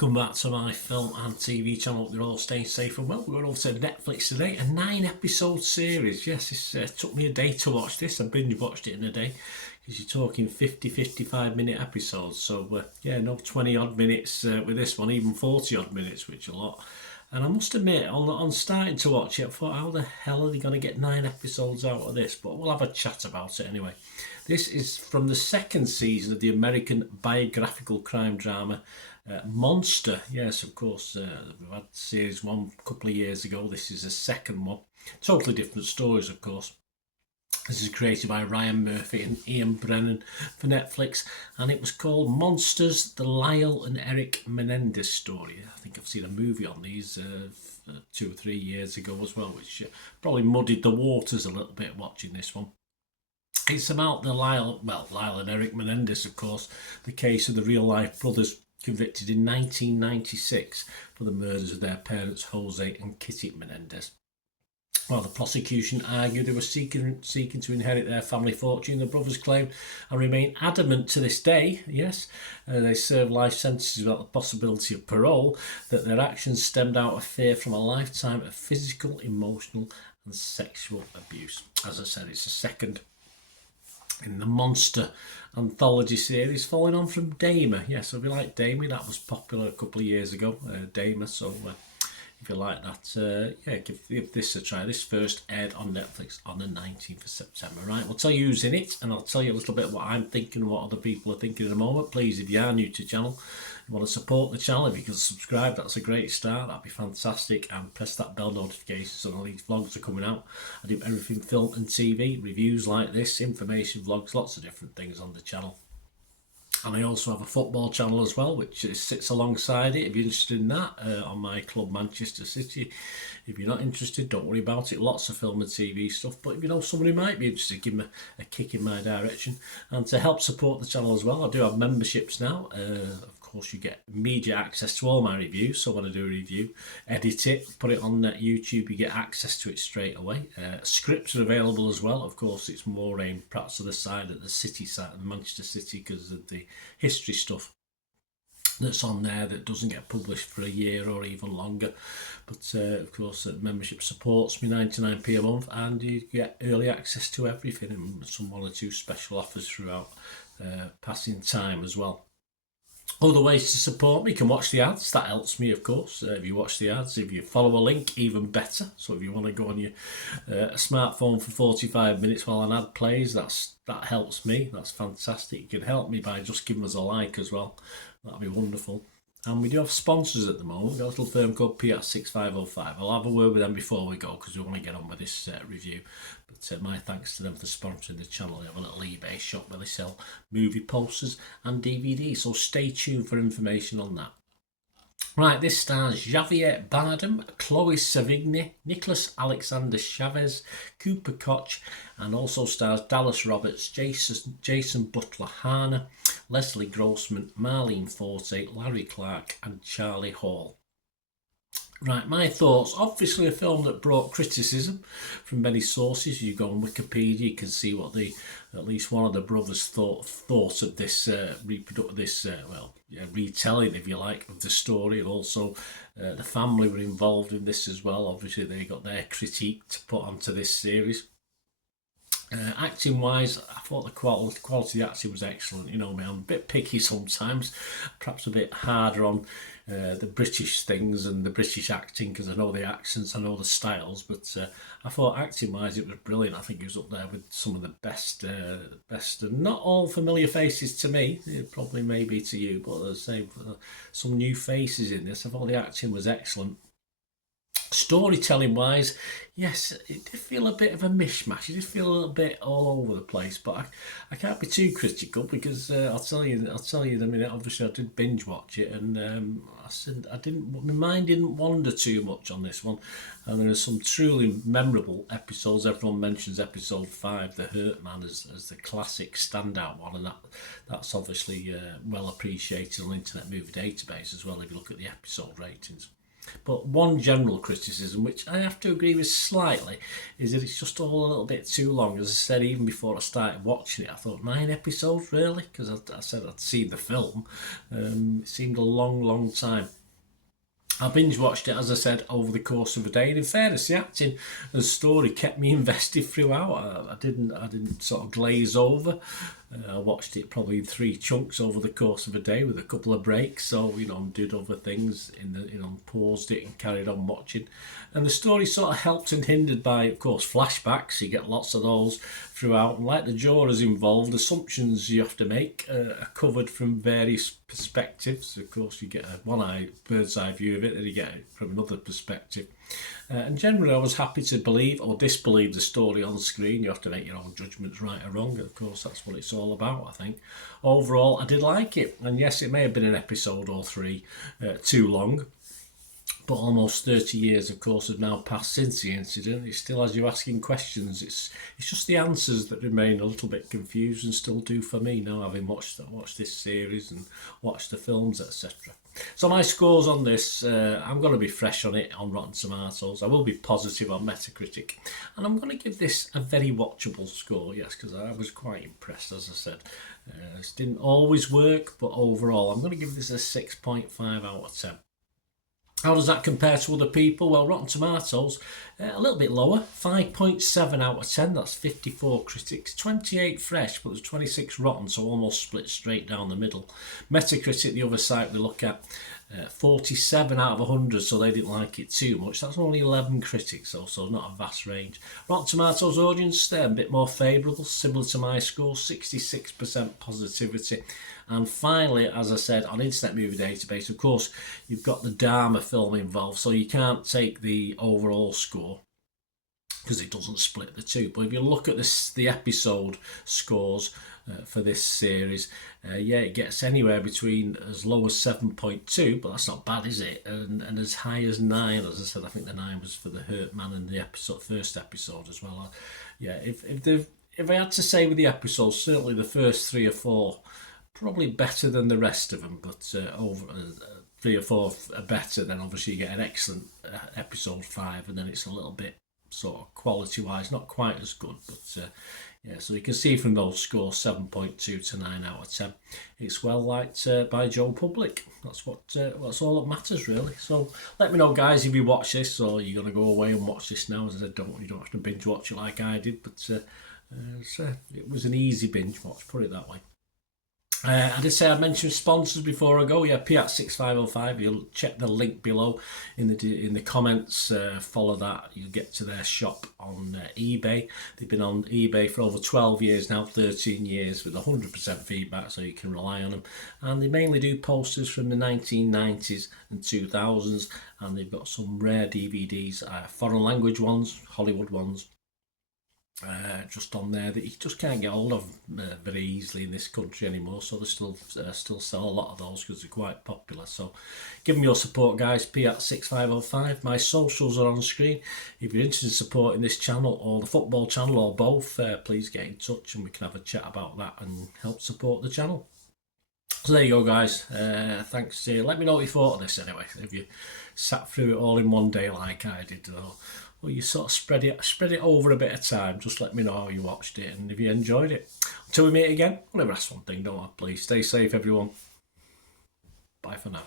welcome back to my film and TV channel. They're all staying safe and well. We're going over to Netflix today, a 9-episode series. Yes, it took me a day to watch this. I binge watched it in a day because you're talking 55 minute episodes. So no 20 odd minutes with this one, even 40 odd minutes, which is a lot. And I must admit, on starting to watch it, I thought, how the hell are they going to get 9 episodes out of this? But we'll have a chat about it anyway. This is from the second season of the American biographical crime drama Monster. Yes, of course, we've had series 1 a couple of years ago. This is the second one. Totally different stories, of course. This is created by Ryan Murphy and Ian Brennan for Netflix, and it was called Monsters, the Lyle and Erik Menendez story. I think I've seen a movie on these 2 or 3 years ago as well, which probably muddied the waters a little bit watching this one. It's about the Lyle and Erik Menendez, of course, the case of the real-life brothers convicted in 1996 for the murders of their parents, Jose and Kitty Menendez. While the prosecution argued they were seeking to inherit their family fortune, the brothers claimed and remain adamant to this day, they served life sentences without the possibility of parole, that their actions stemmed out of fear from a lifetime of physical, emotional and sexual abuse. As I said, it's the second in the Monster anthology series, following on from Damer. So if you like Damer, that was popular a couple of years ago, Damer, so if you like that, give this a try. This first aired on Netflix on the 19th of September. Right, we'll tell you who's in it, and I'll tell you a little bit what I'm thinking and what other people are thinking in a moment. Please, if you are new to the channel, you want to support the channel, if you can subscribe, that's a great start, that'd be fantastic, and press that bell notification so all these vlogs are coming out. I do everything film and TV, reviews like this, information vlogs, lots of different things on the channel. And I also have a football channel as well, which sits alongside it. If you're interested in that, on my club Manchester City. If you're not interested, don't worry about it. Lots of film and TV stuff. But if you know somebody might be interested, give them a kick in my direction. And to help support the channel as well, I do have memberships now. Of course, you get immediate access to all my reviews. So when I do a review, edit it, put it on YouTube, you get access to it straight away. Scripts are available as well. Of course, it's more aimed perhaps to the side, at the City side, of Manchester City, because of the history stuff that's on there that doesn't get published for a year or even longer. But of course, membership supports me, 99p a month, and you get early access to everything and some 1 or 2 special offers throughout passing time as well. Other ways to support me, you can watch the ads, that helps me, of course. If you watch the ads, if you follow a link, even better. So if you want to go on your smartphone for 45 minutes while an ad plays, that helps me, that's fantastic. You can help me by just giving us a like as well, that'd be wonderful. And we do have sponsors at the moment. We've got a little firm called PS6505. I'll have a word with them before we go because we want to get on with this review. But my thanks to them for sponsoring the channel. They have a little eBay shop where they sell movie posters and DVDs. So stay tuned for information on that. Right, this stars Javier Bardem, Chloe Sevigny, Nicholas Alexander Chavez, Cooper Koch, and also stars Dallas Roberts, Jason Butler Harner, Leslie Grossman, Marlene Forte, Larry Clark, and Charlie Hall. Right, my thoughts. Obviously a film that brought criticism from many sources. You go on Wikipedia, you can see what at least one of the brothers thought of this retelling, if you like, of the story. And also the family were involved in this as well. Obviously they got their critique to put onto this series. Acting wise, I thought the quality of the acting was excellent. You know me, I'm a bit picky sometimes, perhaps a bit harder on the British things and the British acting because I know the accents, I know the styles, but I thought acting wise it was brilliant. I think he was up there with some of the best and not all familiar faces to me, probably maybe to you, but as I say, some new faces in this. I thought the acting was excellent. Storytelling wise, yes, it did feel a bit of a mishmash. It did feel a little bit all over the place, but I can't be too critical because I'll tell you in a minute. Obviously, I did binge watch it, and I said my mind didn't wander too much on this one. And there are some truly memorable episodes. Everyone mentions episode 5, The Hurt Man, as the classic standout one, and that's obviously well appreciated on Internet Movie Database as well. If you look at the episode ratings. But one general criticism, which I have to agree with slightly, is that it's just all a little bit too long. As I said, even before I started watching it, I thought 9 episodes, really? Because I said I'd seen the film. It seemed a long, long time. I binge watched it, as I said, over the course of a day. And in fairness, the acting and story kept me invested throughout. I didn't sort of glaze over. I watched it probably in 3 chunks over the course of a day with a couple of breaks. So, did other things paused it and carried on watching. And the story sort of helped and hindered by, of course, flashbacks. You get lots of those throughout. And like the jurors involved, assumptions you have to make are covered from various perspectives. Of course, you get a bird's eye view of it, then you get it from another perspective. And generally, I was happy to believe or disbelieve the story on screen. You have to make your own judgments, right or wrong. Of course, that's what it's all about, I think. Overall, I did like it. And yes, it may have been an episode or 3 too long. But almost 30 years, of course, have now passed since the incident. It still has you asking questions. It's just the answers that remain a little bit confused and still do for me now, having watched this series and watched the films, etc. So my scores on this, I'm going to be fresh on it on Rotten Tomatoes. I will be positive on Metacritic. And I'm going to give this a very watchable score, yes, because I was quite impressed, as I said. This didn't always work, but overall, I'm going to give this a 6.5 out of 10. How does that compare to other people? Well, Rotten Tomatoes, a little bit lower, 5.7 out of 10. That's 54 critics, 28 fresh, but there's 26 rotten, so almost split straight down the middle. Metacritic, the other site we look at, 47 out of 100, so they didn't like it too much. That's only 11 critics, though, so not a vast range. Rotten Tomatoes audience, they're a bit more favourable, similar to my score, 66% positivity. And finally, as I said, on Internet Movie Database, of course, you've got the Dharma film involved, so you can't take the overall score because it doesn't split the two. But if you look at the episode scores for this series, it gets anywhere between as low as 7.2, but that's not bad, is it? And as high as 9. As I said, I think the 9 was for the Hurt Man in the first episode as well. If I had to say with the episodes, certainly the first 3 or 4 probably better than the rest of them, but over 3 or 4 are better. Then obviously you get an excellent episode 5, and then it's a little bit sort of quality wise not quite as good, but so you can see from those scores, 7.2 to 9 out of 10. It's well liked by Joe Public. That's all that matters, really. So let me know, guys, if you watch this, or you're going to go away and watch this now. As I said, you don't have to binge watch it like I did, but it was an easy binge watch, put it that way. I did say I'd mention sponsors before I go. Yeah, Piat6505. You'll check the link below in the comments. Follow that. You'll get to their shop on eBay. They've been on eBay for over 12 years now, 13 years, with 100% feedback, so you can rely on them. And they mainly do posters from the 1990s and 2000s, and they've got some rare DVDs, foreign language ones, Hollywood ones. Just on there that you just can't get hold of very easily in this country anymore, so they still sell a lot of those because they're quite popular. So give them your support, guys. Piat6505. My socials are on screen. If you're interested in supporting this channel or the football channel or both, please get in touch and we can have a chat about that and help support the channel. So there you go, guys. Thanks. Let me know what you thought of this anyway. If you sat through it all in one day like I did, or you sort of spread it over a bit of time, just let me know how you watched it and if you enjoyed it. Until we meet again, I'll never ask one thing, don't I? Please stay safe, everyone. Bye for now.